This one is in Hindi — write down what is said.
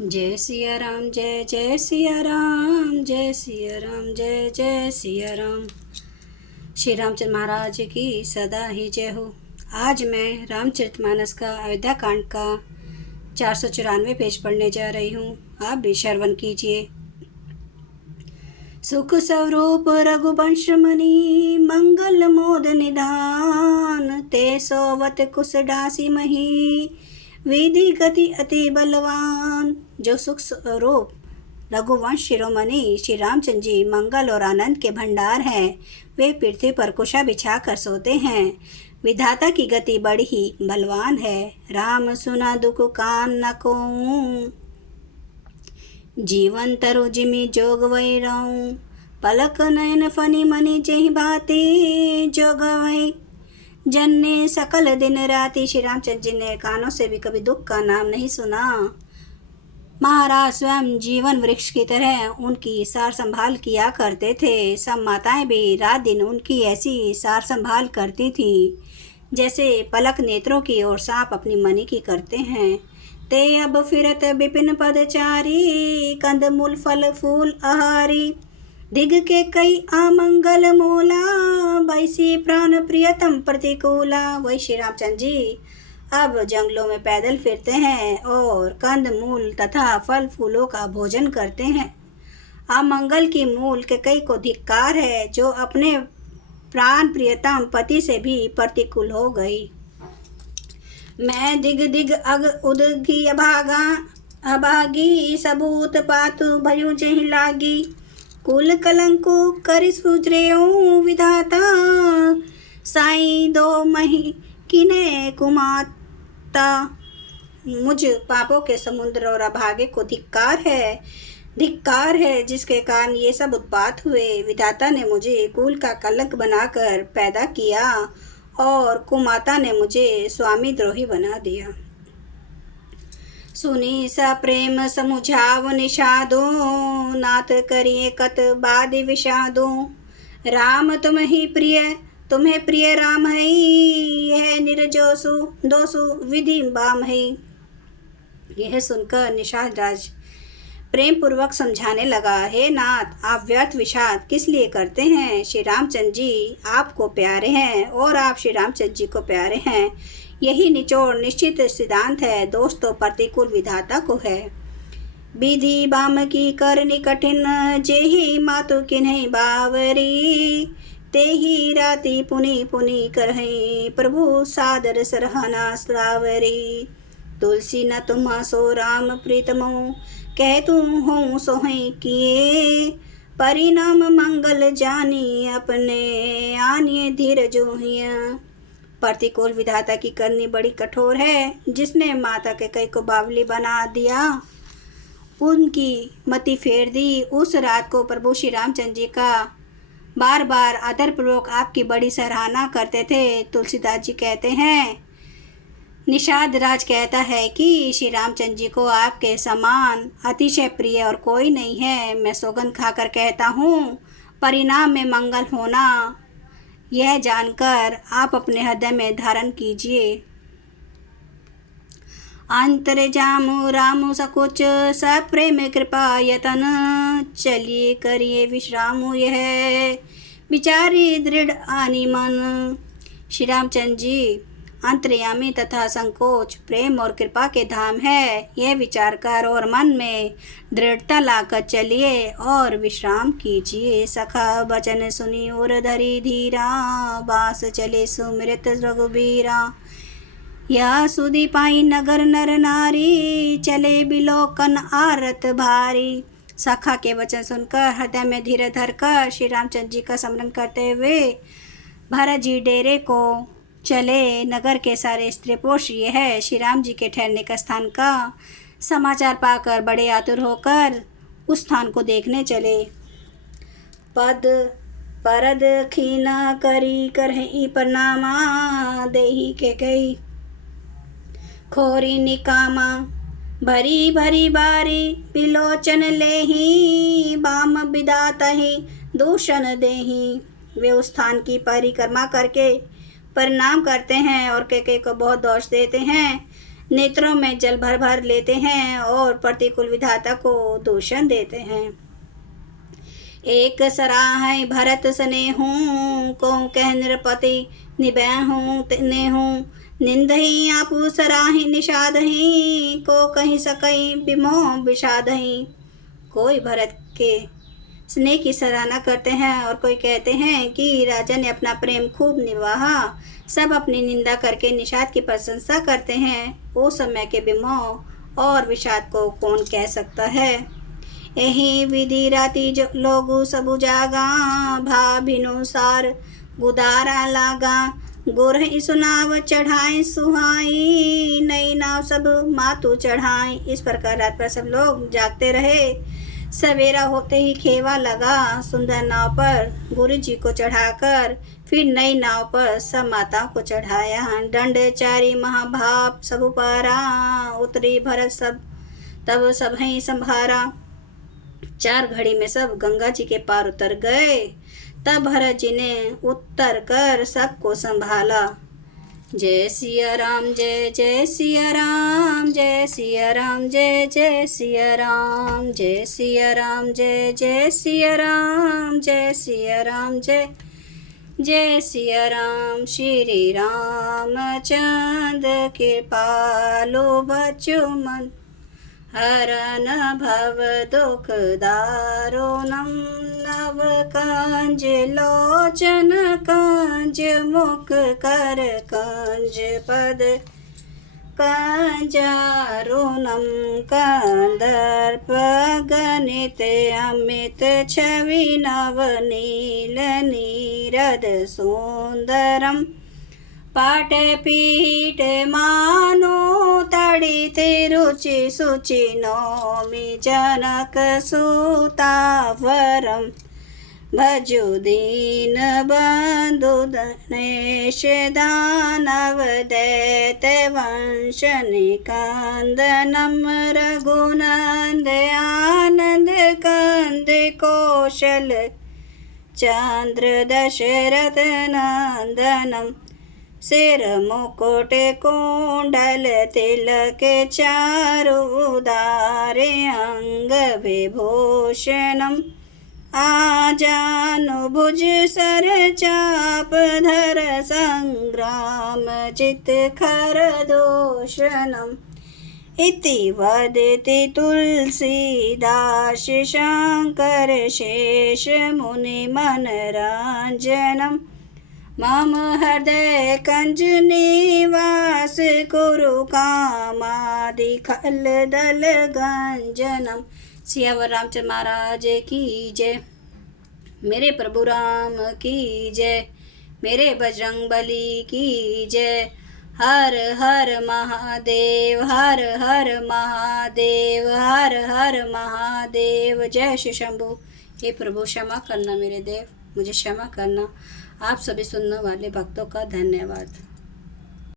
जय सिया राम, जय जय सिया राम, जय सिया राम, जय जय सिया राम। श्री रामचंद्र महाराज की सदा ही जय हो। आज मैं रामचरितमानस का अयोध्या कांड का 494 पेज पढ़ने जा रही हूँ। आप भी श्रवण कीजिए। सुख स्वरूप रघुवंश मणि, मंगल मोद निधान, ते सोवत कुश डासी मही, विधि गति अति बलवान। जो सुख स्वरूप रघुवंश शिरोमणि श्री रामचंद्र जी मंगल और आनंद के भंडार हैं, वे पृथ्वी पर कुशा बिछा कर सोते हैं। विधाता की गति बड़ी ही बलवान है। राम सुना दुख कान न कोऊं, जीवन तरु जिमि जोग वै रहूं, पलक नयन फनी मनि जेहि भांति, जोग वै जन्ने सकल दिन राति। श्री रामचंद्र जी ने कानों से भी कभी दुख का नाम नहीं सुना। महाराज स्वयं जीवन वृक्ष की तरह उनकी सार संभाल किया करते थे। सब माताएं भी रात दिन उनकी ऐसी सार संभाल करती थीं, जैसे पलक नेत्रों की ओर सांप अपनी मणि की करते हैं। ते अब फिरत विपिन पदचारी, कंद मूल फल फूल आहारी, दिग के कई आमंगल मूला, वैसी प्राण प्रियतम प्रतिकूला। वही श्री रामचंद्र जी अब जंगलों में पैदल फिरते हैं और कंद मूल तथा फल फूलों का भोजन करते हैं। अमंगल की मूल के कई को धिक्कार है, जो अपने प्राण प्रियतम पति से भी प्रतिकूल हो गई। मैं दिग दिग अग उदगी अभागा, अभागी सबूत पातु भयु जेहि लागी, कुल कलंकु करि सुजरेऊ विधाता, साई दो मही किने कुमाता। मुझ पापों के समुद्र और अभागे को धिक्कार है, जिसके कारण ये सब उत्पात हुए। विधाता ने मुझे कुल का कलंक बनाकर पैदा किया और कुमाता ने मुझे स्वामी द्रोही बना दिया। सुनी सा प्रेम समुझाव निषादो, नाथ करिए कत बाद विषादो, राम तुम्हें प्रिय राम है, यह निर्जोसु दोसु विधि बाम है। यह सुनकर निषाद राज प्रेम पूर्वक समझाने लगा, हे नाथ, आप व्यर्थ विषाद किस लिए करते हैं? श्री रामचंद्र जी आपको प्यारे हैं और आप श्री रामचंद्र जी को प्यारे हैं। यही निचोड़ निश्चित सिद्धांत है। दोष तो प्रतिकूल विधाता को है। विधि बाम की करनी कठिन, जेहि मातु किन्हीं बावरी, तेहि राति पुनि पुनि करहि, प्रभु सादर सरहना स्रावरी। तुलसी न तुम्हा सो राम प्रीतमो, कह तू हूँ सोहै किए, परिणाम मंगल जानी अपने, आनिए धीर जोहिया। प्रतिकूल विधाता की करनी बड़ी कठोर है। जिसने माता के कई को बावली बना दिया, उनकी मति फेर दी। उस रात को प्रभु श्री रामचंद्र जी का बार बार आदरपूर्वक आपकी बड़ी सराहना करते थे। तुलसीदास जी कहते हैं, निषाद राज कहता है कि श्री रामचंद्र जी को आपके समान अतिशय प्रिय और कोई नहीं है। मैं सौगंध खाकर कहता हूँ, परिणाम में मंगल होना यह जानकर आप अपने हृदय में धारण कीजिए। अंतर्जामु रामु सकुच, सप्रेम कृपा यतन, चलिए करिए विश्रामु यह, विचारी दृढ़ आनि मन। श्री रामचंद्र जी अंतर्यामी तथा संकोच प्रेम और कृपा के धाम है। यह विचार कर और मन में दृढ़ता लाकर चलिए और विश्राम कीजिए। सखा वचन सुनी और धरी धीरा, बास चले सुमिरत रघुबीरा, या सुधी पाई नगर नर नारी, चले बिलोकन आरत भारी। सखा के वचन सुनकर हृदय में धीरे धरकर श्री रामचंद्र जी का स्मरण करते हुए भरत जी डेरे को चले। नगर के सारे स्त्री पुरुष यह श्री राम जी के ठहरने का स्थान का समाचार पाकर बड़े आतुर होकर उस स्थान को देखने चले। पद परद खीना करी करहि प्रणामा, देहि के कई खोरी निकामा, भरी भरी बारी बिलोचन लेहि, बाम बिदातहि दूषण देहि। वे उस स्थान की परिक्रमा करके प्रणाम करते हैं और कैकेयी को बहुत दोष देते हैं। नेत्रों में जल भर भर लेते हैं और प्रतिकूल विधाता को दूषण देते हैं। एक सराह भरत सने हूँ को कह नृपति निबहूँ तिने हूँ निंद ही आपू सराही निषाद ही को कहीं सकई बिमोह विषाद ही। कोई भरत के स्नेह की सराहना करते हैं और कोई कहते हैं कि राजा ने अपना प्रेम खूब निभाया। सब अपनी निंदा करके निषाद की प्रशंसा करते हैं। वो समय के विमोह और विषाद को कौन कह सकता है। यही विधि राती जो लोगु सबु जागा भाभिनुसार गुदारा लागा गुर सुनाव चढ़ाई सुहाई नई नाव सब मातु चढ़ाई। इस प्रकार रात पर सब लोग जागते रहे। सवेरा होते ही खेवा लगा सुंदर नाव पर गुरु जी को चढ़ाकर फिर नई नाव पर सब माताओं को चढ़ाया। दंड चारी महाभाप सब पारा उतरी भरत सब तब सब ही संभारा। 4 घड़ी में सब गंगा जी के पार उतर गए। तब भरत जी ने उत्तर कर सबको संभाला। जय सिया राम जय जय सिया राम जय सिया राम जय जय सिया राम जय सिया राम जय जय सिया राम जय सिया राम जय जय सिया राम। श्री रामचंद्र कृपालु बच्चु मन हरन भव दुख दारुणम नव कंज लोचन कंज मुख कर कंज पद कंजारुणम कंदर्प गणित अमित छवि नव नील नीरद सुंदरम पाटपीठ मानो तड़िते रुचि सुचि नौमि जनक सुतावरम भजु दीन बंधु दनेश दानव दैत वंश निकंदनम रघुनंद आनंद कंद कौशल चंद्र दशरथ नंदनम। सिर मुकुट कुंडल तिलक चारु उदारे अंग विभूषणम आजानुभुज सर चाप धर संग्राम चित खर दोषणम। इति वदति तुलसीदास शंकर शेष मुनि मनरांजनम। मम हृदय कंज निवास कुरु कामादि खल दल गंजनम। सियावर रामचंद्र महाराज की जय। मेरे प्रभु राम की जय। मेरे बजरंग बली की जय। हर हर महादेव हर हर महादेव हर हर महादेव। जय श्री शंभु। हे प्रभु क्षमा करना मेरे देव, मुझे क्षमा करना। आप सभी सुनने वाले भक्तों का धन्यवाद।